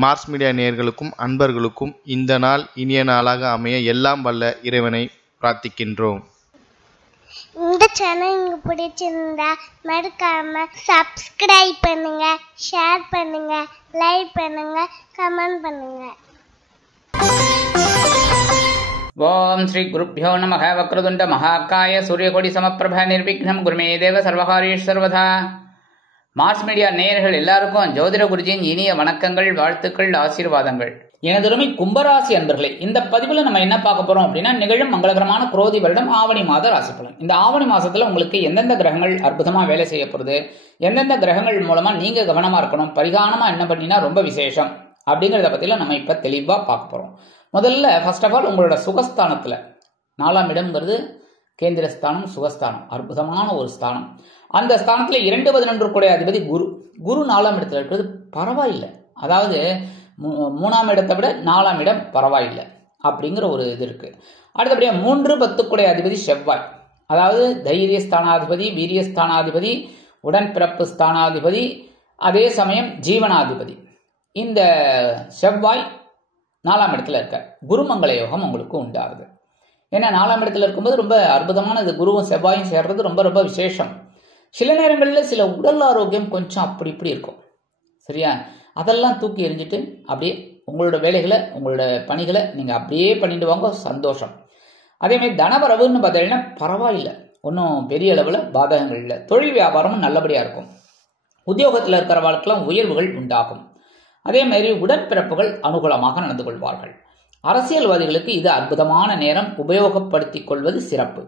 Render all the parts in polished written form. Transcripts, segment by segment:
Mars media நேயர்களுக்கும் அன்பர்களுக்கும் இந்த நாள் இனிய நாளாக அமைய எல்லாம் வல்ல இறைவனை பிரார்த்திக்கின்றோம். இந்த சேனல் உங்களுக்கு பிடிச்சிருந்தா மறக்காம சப்ஸ்கிரைப் பண்ணுங்க, ஷேர் பண்ணுங்க, லைக் பண்ணுங்க, கமெண்ட் பண்ணுங்க. ஓம் ஸ்ரீ குருப்யோ நமः. வக்ரதுண்ட மகாகாய சூரியகோடி சமப்பிரப நிர்விக்னம் குருமே தேவ சர்வகாரியேஷு சர்வதா. மார்ஸ் மீடியா நேயர்கள் எல்லாருக்கும் ஜோதிட குருஜியின் இனிய வணக்கங்கள், வாழ்த்துக்கள், ஆசீர்வாதங்கள். எனதுரிமை கும்பராசி அன்பர்களே, இந்த பதிவில் நம்ம என்ன பார்க்க போறோம் அப்படின்னா, நிகழும் மங்களகரமான குரோதி வருடம் ஆவணி மாத ராசி பலன். இந்த ஆவணி மாசத்துல உங்களுக்கு எந்தெந்த கிரகங்கள் அற்புதமா வேலை செய்ய போறது, எந்தெந்த கிரகங்கள் மூலமா நீங்க கவனமா இருக்கணும், பரிகாரமா என்ன பண்ணினா ரொம்ப விசேஷம் அப்படிங்கிறத பத்திலாம் நம்ம இப்ப தெளிவா பார்க்க போறோம். முதல்ல ஃபர்ஸ்ட் ஆஃப் ஆல் உங்களோட சுகஸ்தானத்துல 4ஆம் இடம்ங்கிறது கேந்திர ஸ்தானம், சுகஸ்தானம், அற்புதமான ஒரு ஸ்தானம். அந்த ஸ்தானத்துல 2-11 கூடிய அதிபதி குரு. குரு 4ஆம் இடத்துல இருக்கிறது பரவாயில்லை, அதாவது 3ஆம் இடத்தை விட 4ஆம் இடம் பரவாயில்லை அப்படிங்கிற ஒரு இது இருக்கு. அடுத்தபடியா 3-10 கூடிய அதிபதி செவ்வாய், அதாவது தைரிய ஸ்தானாதிபதி, வீரிய ஸ்தானாதிபதி, உடன்பிறப்பு ஸ்தானாதிபதி, அதே சமயம் ஜீவனாதிபதி. இந்த செவ்வாய் 4ஆம் இடத்துல இருக்க குருமங்கள யோகம் உங்களுக்கு உண்டாகுது. ஏன்னா 4ஆம் இடத்துல இருக்கும்போது ரொம்ப அற்புதமானது, குருவும் செவ்வாயும் சேர்றது ரொம்ப ரொம்ப விசேஷம். சில நேரங்களில் சில உடல் ஆரோக்கியம் கொஞ்சம் அப்படி இப்படி இருக்கும், சரியா? அதெல்லாம் தூக்கி எறிஞ்சிட்டு அப்படியே உங்களோட வேலைகளை, உங்களோட பணிகளை நீங்கள் அப்படியே பண்ணிட்டு வாங்க, சந்தோஷம். அதேமாதிரி தனவரவுன்னு பார்த்தீங்கன்னா பரவாயில்லை, ஒன்றும் பெரிய அளவில் பாதகங்கள் இல்லை. தொழில் வியாபாரமும் நல்லபடியாக இருக்கும். உத்தியோகத்தில் இருக்கிறவர்களுக்கெல்லாம் உயர்வுகள் உண்டாகும். அதே மாதிரி உடன்பிறப்புகள் அனுகூலமாக நடந்து கொள்வார்கள். அரசியல்வாதிகளுக்கு இது அற்புதமான நேரம், உபயோகப்படுத்திக் கொள்வது சிறப்பு.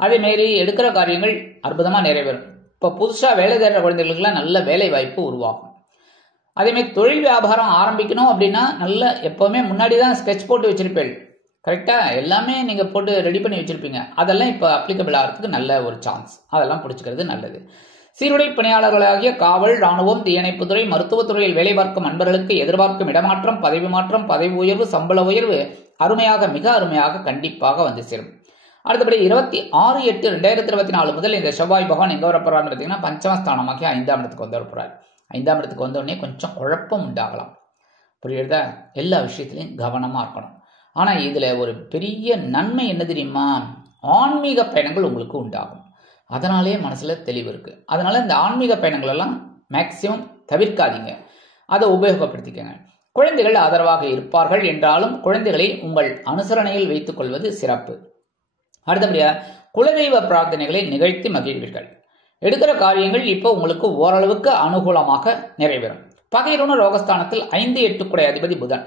அதே மாதிரி எடுக்கிற காரியங்கள் அற்புதமாக நிறைவேறும். இப்போ புதுசாக வேலை தேடுற குழந்தைகளுக்கெல்லாம் நல்ல வேலை வாய்ப்பு உருவாகும். அதேமாதிரி தொழில் வியாபாரம் ஆரம்பிக்கணும் அப்படின்னா நல்ல எப்போவுமே முன்னாடி தான் ஸ்கெட்ச் போட்டு வச்சிருப்பேன், கரெக்டாக எல்லாமே நீங்கள் போட்டு ரெடி பண்ணி வச்சுருப்பீங்க. அதெல்லாம் இப்போ அப்ளிகபிள் ஆகிறதுக்கு நல்ல ஒரு சான்ஸ், அதெல்லாம் பிடிச்சிக்கிறது நல்லது. சீருடை பணியாளர்களாகிய காவல், ராணுவம், தீயணைப்புத்துறை, மருத்துவத்துறையில் வேலை பார்க்கும் அன்பர்களுக்கு எதிர்பார்க்கும் இடமாற்றம், பதவி மாற்றம், பதவி உயர்வு, சம்பள உயர்வு அருமையாக, மிக அருமையாக கண்டிப்பாக வந்து சேரும். அடுத்தபடி 26/8/2024 முதல் இந்த செவ்வாய் பகவான் எங்க வரப்போறான்னு பார்த்தீங்கன்னா பஞ்சமஸ்தானமாக்கி 5ஆம் இடத்துக்கு வந்து வரப்போறார். 5ஆம் இடத்துக்கு வந்தோடனே கொஞ்சம் குழப்பம் உண்டாகலாம், புரியுறதா? எல்லா விஷயத்திலையும் கவனமா இருக்கணும். ஆனா இதுல ஒரு பெரிய நன்மை என்ன தெரியுமா? ஆன்மீக பயணங்கள் உங்களுக்கு உண்டாகும். அதனாலே மனசுல தெளிவு இருக்கு. அதனால இந்த ஆன்மீக பயணங்கள் எல்லாம் மேக்சிமம் தவிர்க்காதீங்க, அதை உபயோகப்படுத்திக்கங்க. குழந்தைகள் ஆதரவாக இருப்பார்கள் என்றாலும் குழந்தைகளை உங்கள் அனுசரணையில் வைத்துக் கொள்வது சிறப்பு. அடுத்தபடியா குலதெய்வ பிரார்த்தனைகளை நிகழ்த்தி மகிழ்வீர்கள். எடுக்கிற காரியங்கள் இப்போ உங்களுக்கு ஓரளவுக்கு அனுகூலமாக நிறைவேறும். பகைரோன ரோகஸ்தானத்தில் 5-8 கூடிய அதிபதி புதன்,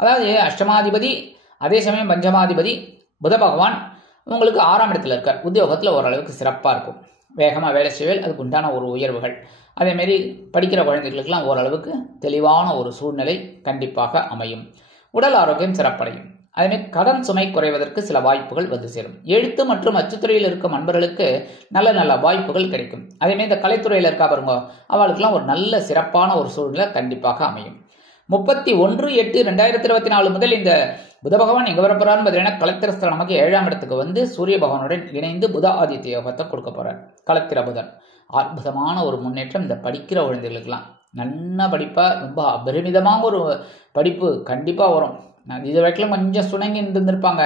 அதாவது அஷ்டமாதிபதி, அதே சமயம் பஞ்சமாதிபதி புத பகவான் உங்களுக்கு 6ஆம் இடத்துல இருக்கார். உத்தியோகத்தில் ஓரளவுக்கு சிறப்பாக இருக்கும், வேகமாக வேலை செய்வேல், அதுக்கு உண்டான ஒரு உயர்வுகள். அதேமாரி படிக்கிற குழந்தைகளுக்கெல்லாம் ஓரளவுக்கு தெளிவான ஒரு சூழ்நிலை கண்டிப்பாக அமையும். உடல் ஆரோக்கியம் சிறப்படையும். அதேமாதிரி கடன் சுமை குறைவதற்கு சில வாய்ப்புகள் வந்து சேரும். எழுத்து மற்றும் அச்சுத்துறையில் இருக்கும் அன்பர்களுக்கு நல்ல நல்ல வாய்ப்புகள் கிடைக்கும். அதேமாதிரி இந்த கலைத்துறையில் இருக்கா பாருங்க, அவளுக்கெல்லாம் ஒரு நல்ல சிறப்பான ஒரு சூழ்நிலை கண்டிப்பாக அமையும். 31/8/2024 முதல் இந்த புத பகவான் எங்க வரப்போறான்னு பார்த்தீங்கன்னா கலத்திரஸ்தானமாக 7ஆம் இடத்துக்கு வந்து சூரிய பகவானுடன் இணைந்து புத ஆதித்ய யோகத்தை கொடுக்க போறார். கலத்திர புதன் அற்புதமான ஒரு முன்னேற்றம். இந்த படிக்கிற குழந்தைகளுக்கெல்லாம் நல்ல படிப்பா, ரொம்ப அபரிமிதமாக ஒரு படிப்பு கண்டிப்பா வரும். இது வரைக்கும் கொஞ்சம் சுணங்கி இருந்திருப்பாங்க,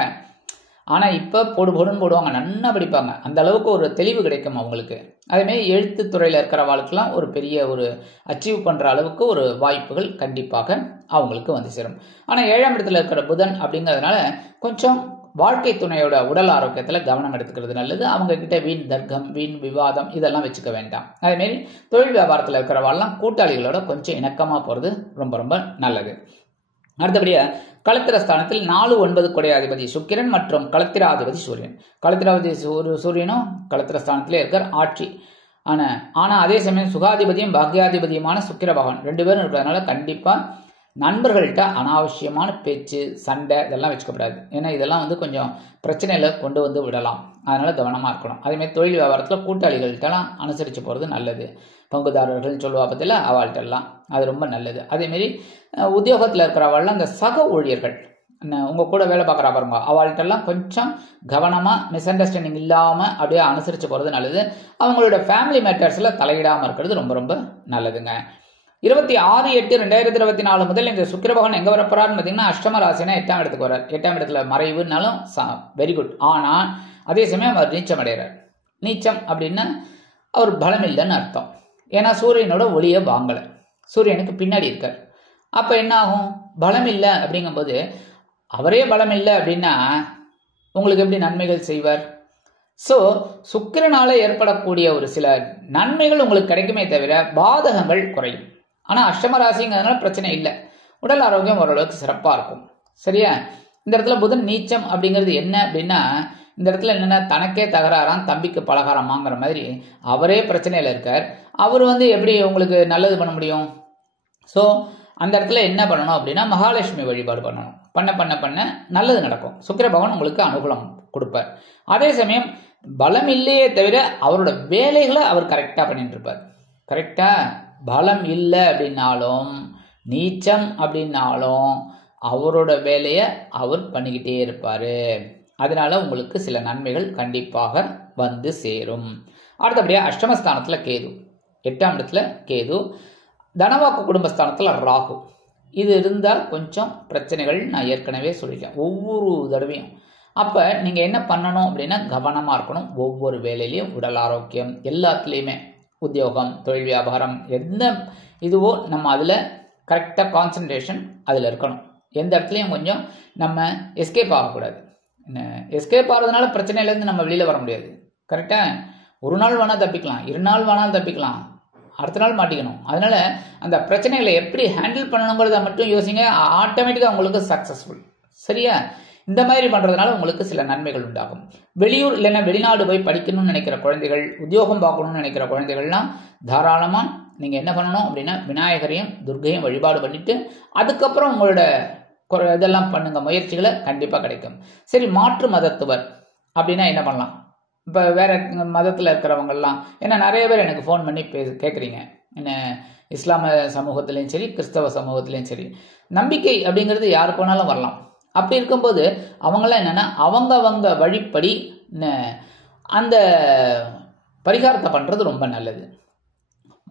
ஆனா இப்ப போடுன்னு போடுவாங்க, நல்லா படிப்பாங்க. அந்த அளவுக்கு ஒரு தெளிவு கிடைக்கும் அவங்களுக்கு. அதேமாதிரி எழுத்து துறையில இருக்கிறவாளுக்கெல்லாம் ஒரு பெரிய ஒரு அச்சீவ் பண்ற அளவுக்கு ஒரு வாய்ப்புகள் கண்டிப்பாக அவங்களுக்கு வந்து சேரும். ஆனா 7ஆம் இடத்துல இருக்கிற புதன் அப்படிங்கிறதுனால கொஞ்சம் வாழ்க்கை துணையோட உடல் ஆரோக்கியத்துல கவனம் எடுத்துக்கிறது நல்லது. அவங்க கிட்ட வீண் தர்க்கம், வீண் விவாதம் இதெல்லாம் வச்சுக்க வேண்டாம். அதேமாரி தொழில் வியாபாரத்துல இருக்கிறவாள்லாம் கூட்டாளிகளோட கொஞ்சம் இணக்கமா போறது ரொம்ப ரொம்ப நல்லது. அடுத்தபடியா களத்திரஸ்தானத்தில் 4-9 கூடிய அதிபதி சுக்கிரன் மற்றும் களத்திராதிபதி சூரியன். களத்திராதிபதி சூரியனும் களத்திரஸ்தானத்திலே இருக்கார், ஆட்சி. ஆனா அதே சமயம் சுகாதிபதியும் பாக்யாதிபதியுமான சுக்கிர பகவான் 2 பேரும் இருக்கிறதுனால கண்டிப்பா நண்பர்கள்ட்ட அனாவசியமான பேச்சு, சண்டை இதெல்லாம் வச்சுக்கப்படாது. ஏன்னா இதெல்லாம் வந்து கொஞ்சம் பிரச்சனையில கொண்டு வந்து விடலாம், அதனால கவனமா இருக்கணும். அதேமாதிரி தொழில் வியாபாரத்தில் கூட்டாளிகள்கிட்டலாம் அனுசரித்து போகிறது நல்லது. பங்குதாரர்கள் சொல்லுவா பற்றில அவள்கிட்டலாம் அது ரொம்ப நல்லது. அதேமாரி உத்தியோகத்தில் இருக்கிறவள்லாம் அந்த சக ஊழியர்கள் உங்கள் கூட வேலை பார்க்குறா பாருங்க, அவள்கிட்டலாம் கொஞ்சம் கவனமாக மிஸ் அண்டர்ஸ்டாண்டிங் இல்லாமல் அப்படியே அனுசரித்து போகிறது நல்லது. அவங்களோட ஃபேமிலி மேட்டர்ஸில் தலையிடாமல் இருக்கிறது ரொம்ப ரொம்ப நல்லதுங்க. 26/8/2024 முதல் இந்த சுக்கிர பகவான் எங்க வரப்போறாருன்னு பார்த்தீங்கன்னா அஷ்டம ராசினா 8ஆம் இடத்துக்கு வர்றார். 8ஆம் இடத்துல மறைவுனாலும் வெரி குட். ஆனா அதே சமயம் அவர் நீச்சம் அடைகிறார். நீச்சம் அப்படின்னா அவர் பலம் இல்லைன்னு அர்த்தம். ஏன்னா சூரியனோட ஒளியை வாங்கல, சூரியனுக்கு பின்னாடி இருக்கார். அப்ப என்ன ஆகும்? பலம் இல்லை அப்படிங்கும்போது, அவரே பலம் இல்லை அப்படின்னா உங்களுக்கு எப்படி நன்மைகள் செய்வார்? ஸோ சுக்கிரனால ஏற்படக்கூடிய ஒரு சில நன்மைகள் உங்களுக்கு கிடைக்குமே தவிர பாதகங்கள் குறையும். ஆனால் அஷ்டம ராசிங்கிறதுனால பிரச்சனை இல்லை, உடல் ஆரோக்கியம் ஓரளவுக்கு சிறப்பாக இருக்கும். சரியா? இந்த இடத்துல புதன் நீச்சம் அப்படிங்கிறது என்ன அப்படின்னா, இந்த இடத்துல என்னென்ன தனக்கே தகராறாம் தம்பிக்கு பலகாரமாங்கிற மாதிரி அவரே பிரச்சனையில் இருக்கார். அவர் எப்படி உங்களுக்கு நல்லது பண்ண முடியும்? ஸோ அந்த இடத்துல என்ன பண்ணணும் அப்படின்னா மகாலட்சுமி வழிபாடு பண்ணணும். பண்ண பண்ண பண்ண நல்லது நடக்கும். சுக்கிர பகவான் உங்களுக்கு அனுகூலம் கொடுப்பார். அதே சமயம் பலம் இல்லையே தவிர அவரோட வேலைகளை அவர் கரெக்டாக பண்ணிட்டு இருப்பார். கரெக்டா? பலம் இல்லை அப்படின்னாலும் நீச்சம் அப்படின்னாலும் அவரோட வேலையை அவர் பண்ணிக்கிட்டே இருப்பார். அதனால உங்களுக்கு சில நன்மைகள் கண்டிப்பாக வந்து சேரும். அடுத்தபடியாக அஷ்டமஸ்தானத்தில் கேது, 8ஆம் இடத்துல கேது, தனவாக்கு குடும்பஸ்தானத்தில் ராகு. இது இருந்தால் கொஞ்சம் பிரச்சனைகள் நான் ஏற்கனவே சொல்லிட்டேன் ஒவ்வொரு தடவையும். அப்போ நீங்கள் என்ன பண்ணணும் அப்படின்னா கவனமாக இருக்கணும். ஒவ்வொரு வேலையிலையும் உடல் ஆரோக்கியம் எல்லாத்துலேயுமே, உத்தியோகம், தொழில், வியாபாரம், எந்த இதுவோ நம்ம அதில் கரெக்டாக கான்சன்ட்ரேஷன் அதில் இருக்கணும். எந்த இடத்துலையும் கொஞ்சம் நம்ம எஸ்கேப் ஆகக்கூடாது. எஸ்கேப் ஆகிறதுனால பிரச்சனையிலேருந்து நம்ம வெளியில் வர முடியாது. கரெக்டாக? ஒரு நாள் வேணால் தப்பிக்கலாம், 2 நாள் வேணாலும் தப்பிக்கலாம், அடுத்த நாள் மாட்டிக்கணும். அதனால அந்த பிரச்சனைகளை எப்படி ஹேண்டில் பண்ணணுங்கிறத மட்டும் யோசிங்க. ஆட்டோமேட்டிக்காக உங்களுக்கு சக்ஸஸ்ஃபுல். சரியா? இந்த மாதிரி பண்ணுறதுனால உங்களுக்கு சில நன்மைகள் உண்டாகும். வெளியூர் இல்லைன்னா வெளிநாடு போய் படிக்கணும்னு நினைக்கிற குழந்தைகள், உத்தியோகம் பார்க்கணும்னு நினைக்கிற குழந்தைகள்லாம் தாராளமாக நீங்கள் என்ன பண்ணணும் அப்படின்னா விநாயகரையும் துர்க்கையும் வழிபாடு பண்ணிட்டு அதுக்கப்புறம் உங்களோட இதெல்லாம் பண்ணுங்க. முயற்சிகளை கண்டிப்பாக கிடைக்கும். சரி, மாற்று மதத்துவர் அப்படின்னா என்ன பண்ணலாம்? இப்போ வேற மதத்தில் இருக்கிறவங்கெல்லாம், ஏன்னா நிறைய பேர் எனக்கு ஃபோன் பண்ணி கேட்குறீங்க, என்ன இஸ்லாம சமூகத்திலையும் சரி கிறிஸ்தவ சமூகத்திலையும் சரி, நம்பிக்கை அப்படிங்கிறது யாருக்கு வேணாலும் வரலாம். அப்படி இருக்கும்போது அவங்களாம் என்னென்னா அவங்க வழிப்படி அந்த பரிகாரத்தை பண்ணுறது ரொம்ப நல்லது.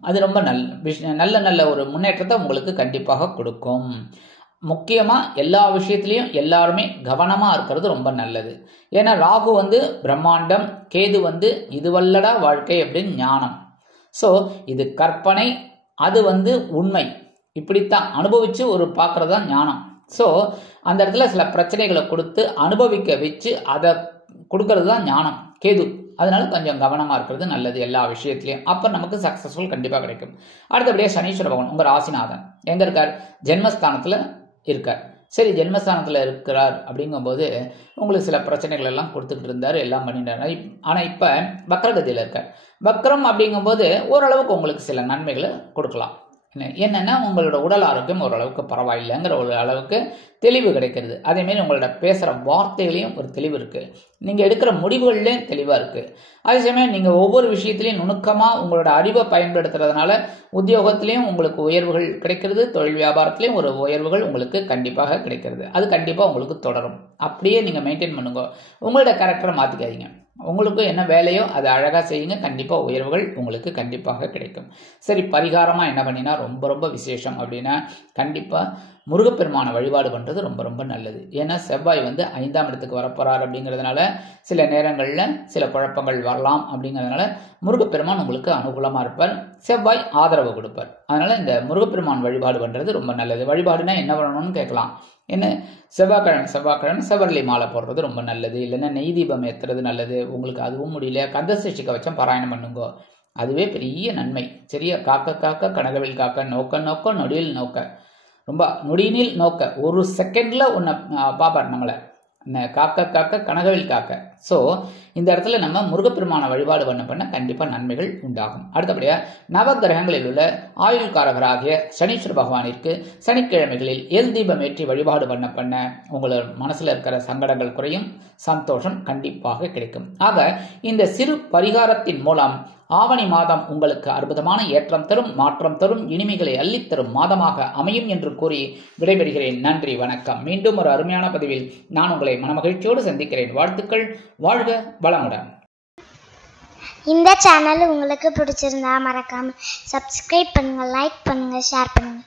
அது ரொம்ப நல்ல ஒரு முன்னேற்றத்தை உங்களுக்கு கண்டிப்பாக கொடுக்கும். முக்கியமாக எல்லா விஷயத்துலையும் எல்லாருமே கவனமாக இருக்கிறது ரொம்ப நல்லது. ஏன்னா ராகு பிரம்மாண்டம், கேது இதுவல்லடா வாழ்க்கை அப்படின்னு ஞானம். ஸோ இது கற்பனை, அது உண்மை. இப்படித்தான் அனுபவித்து ஒரு பார்க்குறது தான் ஞானம். ஸோ அந்த இடத்துல சில பிரச்சனைகளை கொடுத்து அனுபவிக்க வச்சு அதை கொடுக்கறது தான் ஞானம், கேது. அதனால கொஞ்சம் கவனமாக இருக்கிறது நல்லது எல்லா விஷயத்துலையும். அப்போ நமக்கு சக்ஸஸ்ஃபுல் கண்டிப்பாக கிடைக்கும். அடுத்தபடியாக சனீஸ்வர பகவான் உங்கள் ராசிநாதன் எங்கே இருக்கார்? ஜென்மஸ்தானத்தில் இருக்கார். சரி, ஜென்மஸ்தானத்தில் இருக்கிறார் அப்படிங்கும்போது உங்களுக்கு சில பிரச்சனைகள் எல்லாம் கொடுத்துக்கிட்டு இருந்தார், எல்லாம் பண்ணிட்டார். ஆனால் இப்போ வக்ரகதியில் இருக்கார். வக்ரம் அப்படிங்கும்போது ஓரளவுக்கு உங்களுக்கு சில நன்மைகளை கொடுக்கலாம். என்னென்னா உங்களோட உடல் ஆரோக்கியம் ஓரளவுக்கு பரவாயில்லைங்கிற ஒரு அளவுக்கு தெளிவு கிடைக்கிறது. அதேமாரி உங்களோட பேசுகிற வார்த்தைகளையும் ஒரு தெளிவு இருக்குது, நீங்கள் எடுக்கிற முடிவுகள்லேயும் தெளிவாக இருக்குது. அதே சமயம் நீங்கள் ஒவ்வொரு விஷயத்திலையும் நுணுக்கமாக உங்களோட அறிவை பயன்படுத்துறதுனால உத்தியோகத்திலையும் உங்களுக்கு உயர்வுகள் கிடைக்கிறது, தொழில் வியாபாரத்திலையும் ஒரு உயர்வுகள் உங்களுக்கு கண்டிப்பாக கிடைக்கிறது. அது கண்டிப்பாக உங்களுக்கு தொடரும். அப்படியே நீங்கள் மெயின்டைன் பண்ணுங்க. உங்களோட கேரக்டரை மாற்றிக்காதீங்க. உங்களுக்கு என்ன வேலையோ அதை அழகாக செய்யுங்க, கண்டிப்பாக உயர்வுகள் உங்களுக்கு கண்டிப்பாக கிடைக்கும். சரி, பரிகாரமாக என்ன பண்ணினா ரொம்ப ரொம்ப விசேஷம் அப்படின்னா கண்டிப்பாக முருகப்பெருமான வழிபாடு பண்ணுறது ரொம்ப ரொம்ப நல்லது. ஏன்னா செவ்வாய் 5ஆம் இடத்துக்கு வரப்போறார் அப்படிங்கிறதுனால சில நேரங்களில் சில குழப்பங்கள் வரலாம். அப்படிங்கிறதுனால முருகப்பெருமான் உங்களுக்கு அனுகூலமாக இருப்பார், செவ்வாய் ஆதரவு கொடுப்பார். அதனால் இந்த முருகப்பெருமான் வழிபாடு பண்ணுறது ரொம்ப நல்லது. வழிபாடுனா என்ன பண்ணணும்னு கேட்கலாம். என்ன, செவ்வாய்க்கிழமை செவ்வரளி மாலை போடுறது ரொம்ப நல்லது. இல்லைன்னா நெய் தீபம் ஏற்றுறது நல்லது. உங்களுக்கு அதுவும் முடியல, கந்தசஷ்டி கவச்சம் பாராயணம் பண்ணுங்க, அதுவே பெரிய நன்மை. சரியா? காக்க காக்க கனகவில் காக்க, நோக்க நோக்க நொடியில் நோக்க, ரொம்ப நொடியினில் நோக்க, ஒரு செகண்ட்ல உன்னை பாப்பார் நம்மளை, காக்க காக்க கனகவில் காக்க. ஸோ இந்த இடத்துல நம்ம முருகப்பெருமான வழிபாடு பண்ண கண்டிப்பாக நன்மைகள் உண்டாகும். அடுத்தபடியாக நவகிரகங்களில் உள்ள ஆயுள்காரகராகிய சனீஸ்வர பகவானிற்கு சனிக்கிழமைகளில் எல் தீபம் ஏற்றி வழிபாடு பண்ண உங்களோட மனசில் இருக்கிற சங்கடங்கள் குறையும், சந்தோஷம் கண்டிப்பாக கிடைக்கும். ஆக இந்த சிறு பரிகாரத்தின் மூலம் ஆவணி மாதம் உங்களுக்கு அற்புதமான ஏற்றம் தரும், மாற்றம் தரும், இனிமைகளை அள்ளித்தரும் மாதமாக அமையும் என்று கூறி விடைபெறுகிறேன். நன்றி, வணக்கம். மீண்டும் ஒரு அருமையான பதிவில் நான் உங்களை மனமகிழ்ச்சியோடு சந்திக்கிறேன். வாழ்த்துக்கள். வாழ்க வளமுடன். இந்த சேனல் உங்களுக்கு பிடிச்சிருந்தா மறக்காம சப்ஸ்கிரைப் பண்ணுங்க, லைக் பண்ணுங்க, ஷேர் பண்ணுங்க.